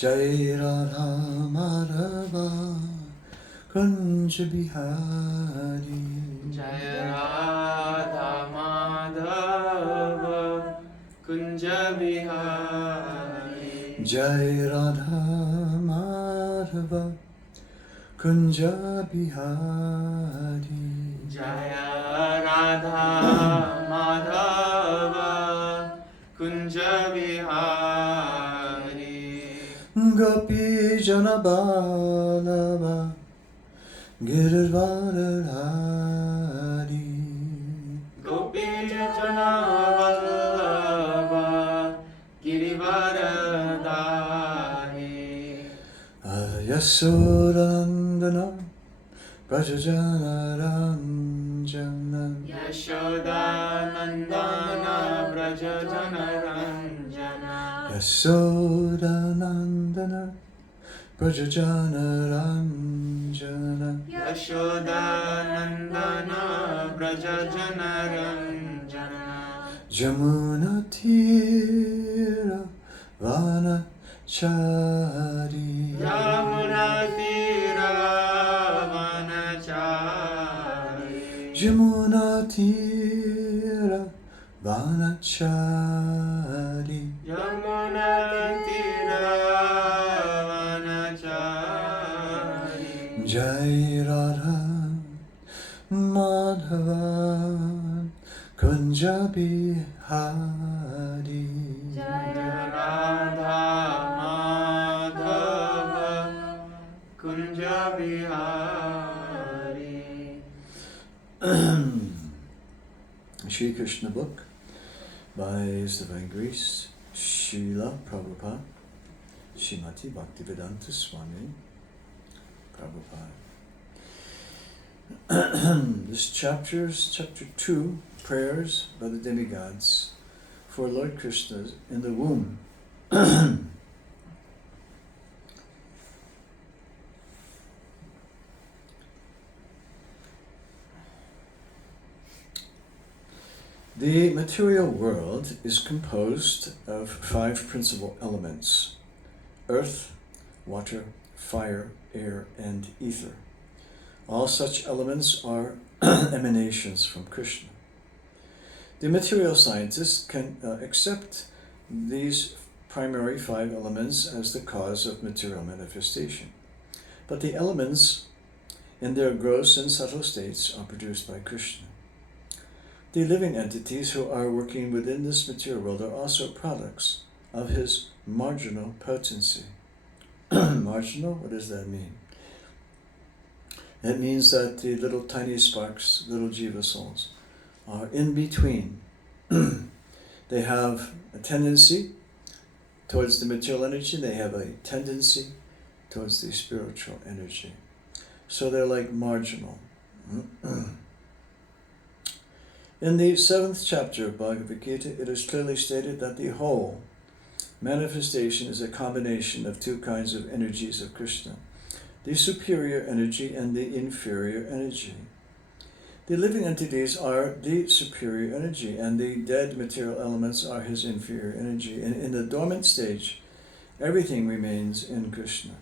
Jai Radha Madhava Kunja Bihari. Jai Radha Madhava Kunja Bihari. Jai Radha Madhava Kunja Bihari. Jaya Radha Madhava Kunja Bihari. Gopi Jana Balava Girirvaradhari. Gopi Jana Vallabha Girivaradari. Yasodandana Prajajana Ranjana. Yashodanandana Braja Jana Ranjana. Yasodanandana Prajajana Ranjana. Yashodanandana Braja Jana Ranjana. Jamuna Tira Vanachari. Yamuna Tira Vanachari. Jamuna Tira Vanachari. Yamuna Tira Vanachari. Jai Radha Madhava Kunja Bihari. Jaya Radha Madhava Kunja Bihari. Shri Krishna book by His Divine Grace Srila Prabhupada Srimati Bhaktivedanta Swami Prabhupada. This chapter is chapter 2, Prayers by the Demigods for Lord Krishna in the womb. The material world is composed of 5 principal elements: earth, water, fire, air, and ether. All such elements are emanations from Krishna. The material scientists can accept these primary 5 elements as the cause of material manifestation. But the elements in their gross and subtle states are produced by Krishna. The living entities who are working within this material world are also products of his marginal potency. Marginal? What does that mean? It means that the little tiny sparks, little jiva souls, are in between. They have a tendency towards the material energy, they have a tendency towards the spiritual energy. So they're like marginal. In the 7th chapter of Bhagavad Gita, it is clearly stated that the whole manifestation is a combination of 2 kinds of energies of Krishna: the superior energy and the inferior energy. The living entities are the superior energy, and the dead material elements are his inferior energy. And in the dormant stage, everything remains in Krishna.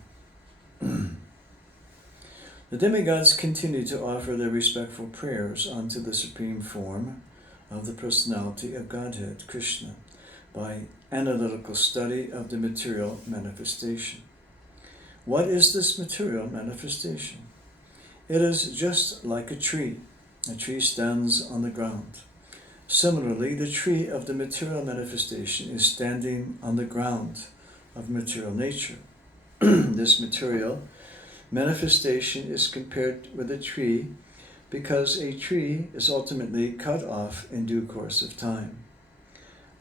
The demigods continue to offer their respectful prayers unto the supreme form of the personality of Godhead, Krishna, by analytical study of the material manifestation. What is this material manifestation? It is just like a tree. A tree stands on the ground. Similarly, the tree of the material manifestation is standing on the ground of material nature. This material manifestation is compared with a tree because a tree is ultimately cut off in due course of time.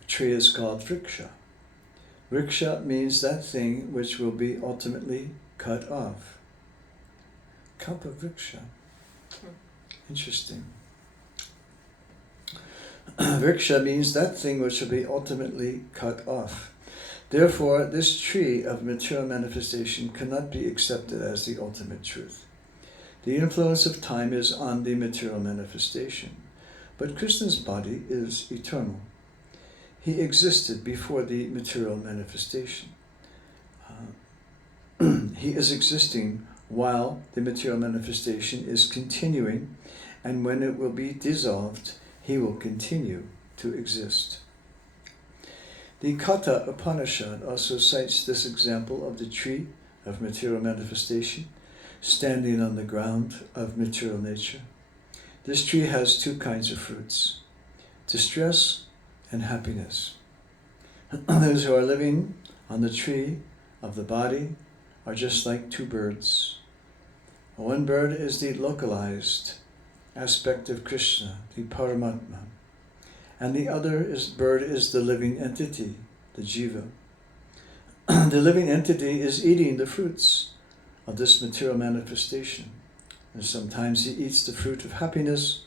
A tree is called vriksha. Vriksha means that thing which will be ultimately cut off. Kalpa vriksha. Interesting. Vriksha means that thing which will be ultimately cut off. Therefore, this tree of material manifestation cannot be accepted as the ultimate truth. The influence of time is on the material manifestation, but Krishna's body is eternal. He existed before the material manifestation. he is existing while the material manifestation is continuing, and when it will be dissolved, he will continue to exist. The Katha Upanishad also cites this example of the tree of material manifestation standing on the ground of material nature. This tree has two kinds of fruits, distress and happiness. Those who are living on the tree of the body are just like two birds. One bird is the localized aspect of Krishna, the Paramatma, and the other bird is the living entity, the jiva. The living entity is eating the fruits of this material manifestation. And sometimes he eats the fruit of happiness,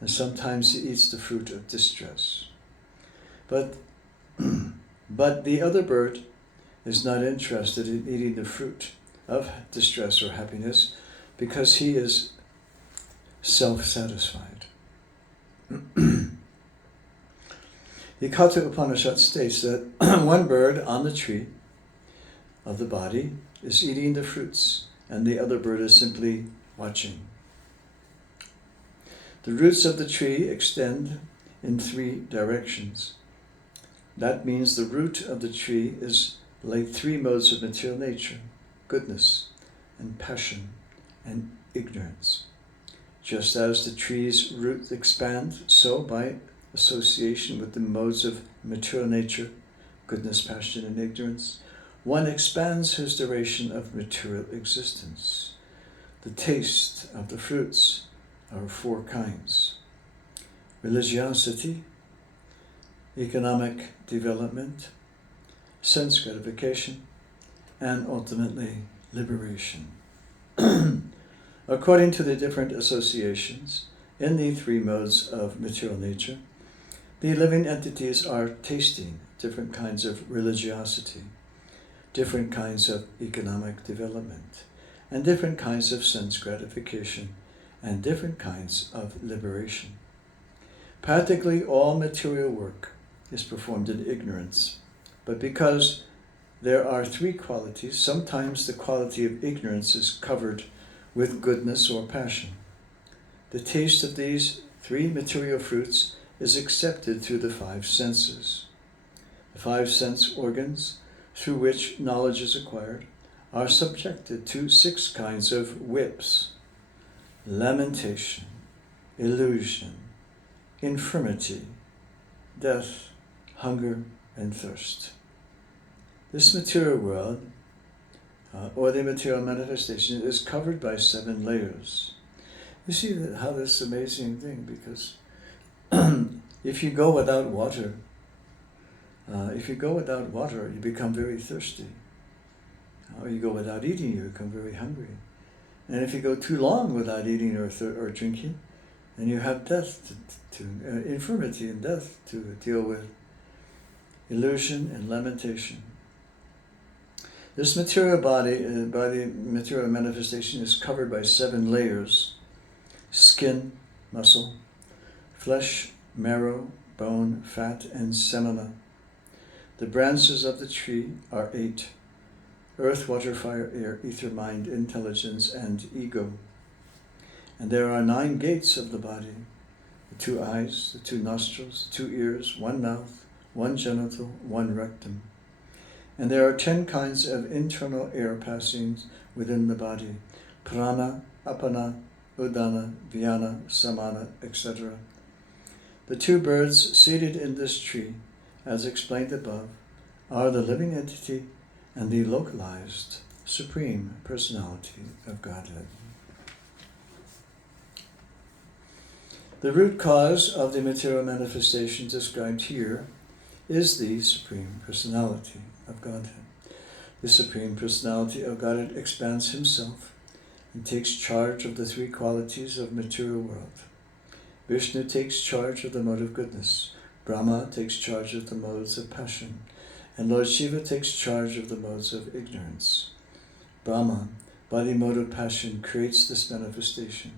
and sometimes he eats the fruit of distress. But the other bird is not interested in eating the fruit of distress or happiness because he is self-satisfied. The Katha Upanishad states that one bird on the tree of the body is eating the fruits, and the other bird is simply watching. The roots of the tree extend in three directions. That means the root of the tree is like three modes of material nature: goodness and passion and ignorance. Just as the tree's roots expand, so by association with the modes of material nature, goodness, passion, and ignorance, one expands his duration of material existence. The taste of the fruits are of four kinds: religiosity, economic development, sense gratification, and ultimately liberation. According to the different associations in the three modes of material nature, the living entities are tasting different kinds of religiosity, different kinds of economic development, and different kinds of sense gratification, and different kinds of liberation. Practically all material work is performed in ignorance, but because there are three qualities, sometimes the quality of ignorance is covered with goodness or passion. The taste of these three material fruits is accepted through the five senses. The five sense organs through which knowledge is acquired are subjected to six kinds of whips: lamentation, illusion, infirmity, death, hunger, and thirst. This material world, or the material manifestation, is covered by 7 layers. You see how this is an amazing thing, because if you go without water, you become very thirsty. Or you go without eating, you become very hungry. And if you go too long without eating or drinking, then you have death, infirmity and death to deal with. Illusion and lamentation. This material body material manifestation is covered by 7 layers: skin, muscle, flesh, marrow, bone, fat, and semina. The branches of the tree are 8: earth, water, fire, air, ether, mind, intelligence, and ego. And there are 9 gates of the body: the 2 eyes, the 2 nostrils, the 2 ears, 1 mouth, 1 genital, 1 rectum. And there are 10 kinds of internal air passing within the body: prana, apana, udana, vyana, samana, etc. The 2 birds seated in this tree, as explained above, are the living entity and the localized Supreme Personality of Godhead. The root cause of the material manifestation described here is the Supreme Personality of Godhead. The Supreme Personality of Godhead expands himself and takes charge of the 3 qualities of material world. Vishnu takes charge of the mode of goodness, Brahma takes charge of the modes of passion, and Lord Shiva takes charge of the modes of ignorance. Brahma, by the mode of passion, creates this manifestation.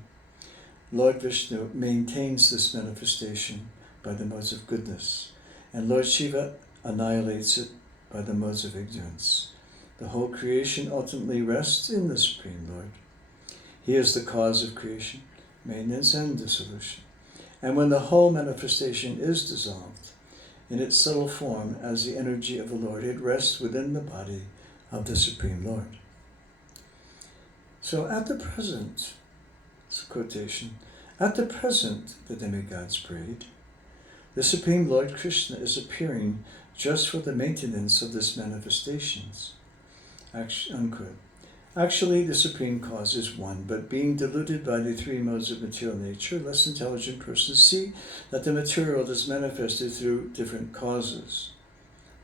Lord Vishnu maintains this manifestation by the modes of goodness, and Lord Shiva annihilates it by the modes of ignorance. The whole creation ultimately rests in the Supreme Lord. He is the cause of creation, maintenance, and dissolution. And when the whole manifestation is dissolved in its subtle form as the energy of the Lord, it rests within the body of the Supreme Lord. So at the present, it's a quotation, at the present, the demigods prayed, the Supreme Lord Krishna is appearing just for the maintenance of this manifestations. Unquote. Actually, the Supreme Cause is one, but being deluded by the three modes of material nature, less intelligent persons see that the material is manifested through different causes.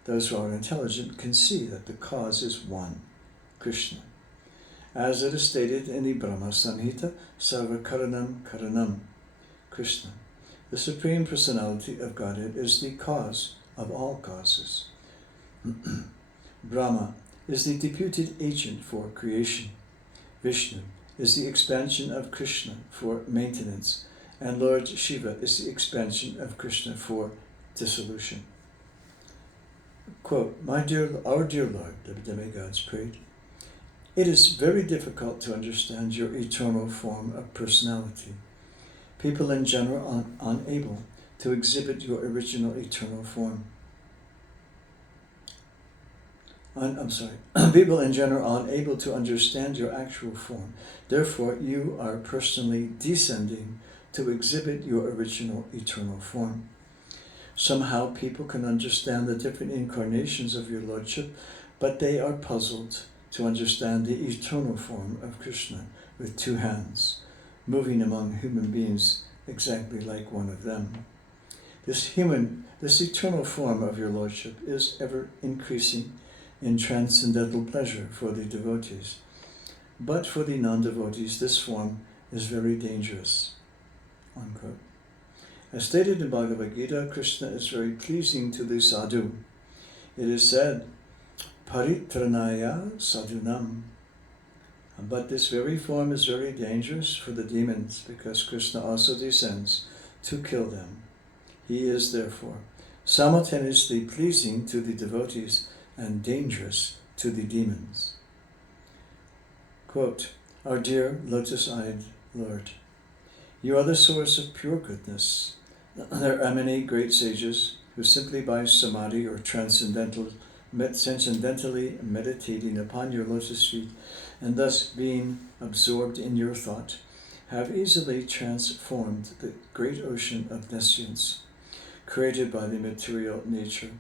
Those who are intelligent can see that the cause is one, Krishna. As it is stated in the Brahma Samhita, Sarva Karanam Karanam, Krishna. The Supreme Personality of Godhead is the cause of all causes. Brahma is the deputed agent for creation. Vishnu is the expansion of Krishna for maintenance, and Lord Shiva is the expansion of Krishna for dissolution. Quote, our dear Lord, the demigods prayed, it is very difficult to understand your eternal form of personality. People in general are unable to exhibit your original eternal form. People in general are unable to understand your actual form. Therefore, you are personally descending to exhibit your original eternal form. Somehow people can understand the different incarnations of your Lordship, but they are puzzled to understand the eternal form of Krishna with two hands, moving among human beings exactly like one of them. This eternal form of your Lordship is ever increasing in transcendental pleasure for the devotees. But for the non-devotees, this form is very dangerous. Unquote. As stated in Bhagavad Gita, Krishna is very pleasing to the sadhu. It is said, Paritranaya sadhunam. But this very form is very dangerous for the demons, because Krishna also descends to kill them. He is therefore simultaneously pleasing to the devotees and dangerous to the demons. Quote, our dear lotus-eyed Lord, you are the source of pure goodness. There are many great sages who simply by samadhi or transcendentally meditating upon your lotus feet and thus being absorbed in your thought have easily transformed the great ocean of nescience created by the material nature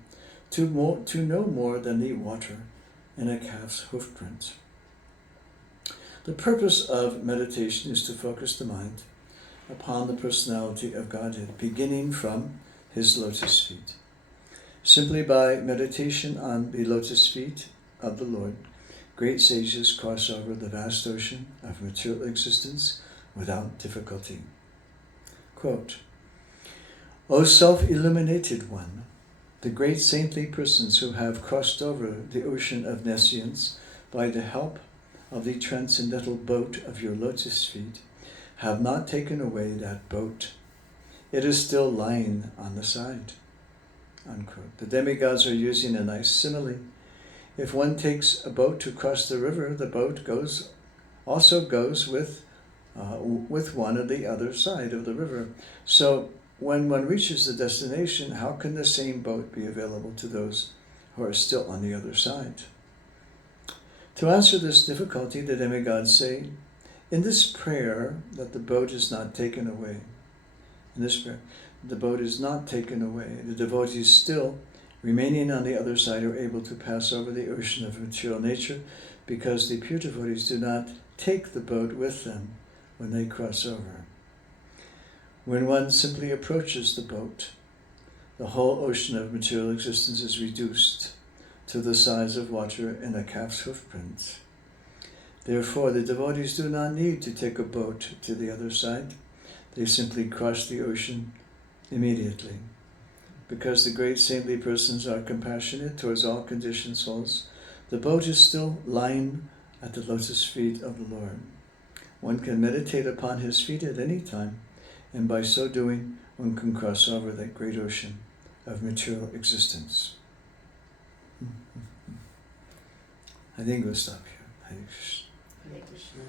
to no more than the water in a calf's hoofprint. The purpose of meditation is to focus the mind upon the personality of Godhead, beginning from his lotus feet. Simply by meditation on the lotus feet of the Lord, great sages cross over the vast ocean of material existence without difficulty. Quote, O self-illuminated one, the great saintly persons who have crossed over the ocean of nescience by the help of the transcendental boat of your lotus feet have not taken away that boat. It is still lying on the side. Unquote. The demigods are using a nice simile. If one takes a boat to cross the river, the boat also goes with one on the other side of the river. So when one reaches the destination, how can the same boat be available to those who are still on the other side? To answer this difficulty, the demigods say, in this prayer that the boat is not taken away, in this prayer, the boat is not taken away. The devotees still remaining on the other side are able to pass over the ocean of material nature because the pure devotees do not take the boat with them when they cross over. When one simply approaches the boat, the whole ocean of material existence is reduced to the size of water in a calf's hoofprint. Therefore, the devotees do not need to take a boat to the other side. They simply cross the ocean immediately. Because the great saintly persons are compassionate towards all conditioned souls, the boat is still lying at the lotus feet of the Lord. One can meditate upon his feet at any time, and by so doing, one can cross over that great ocean of material existence. I think we'll stop here. Hare Krishna. Hare Krishna.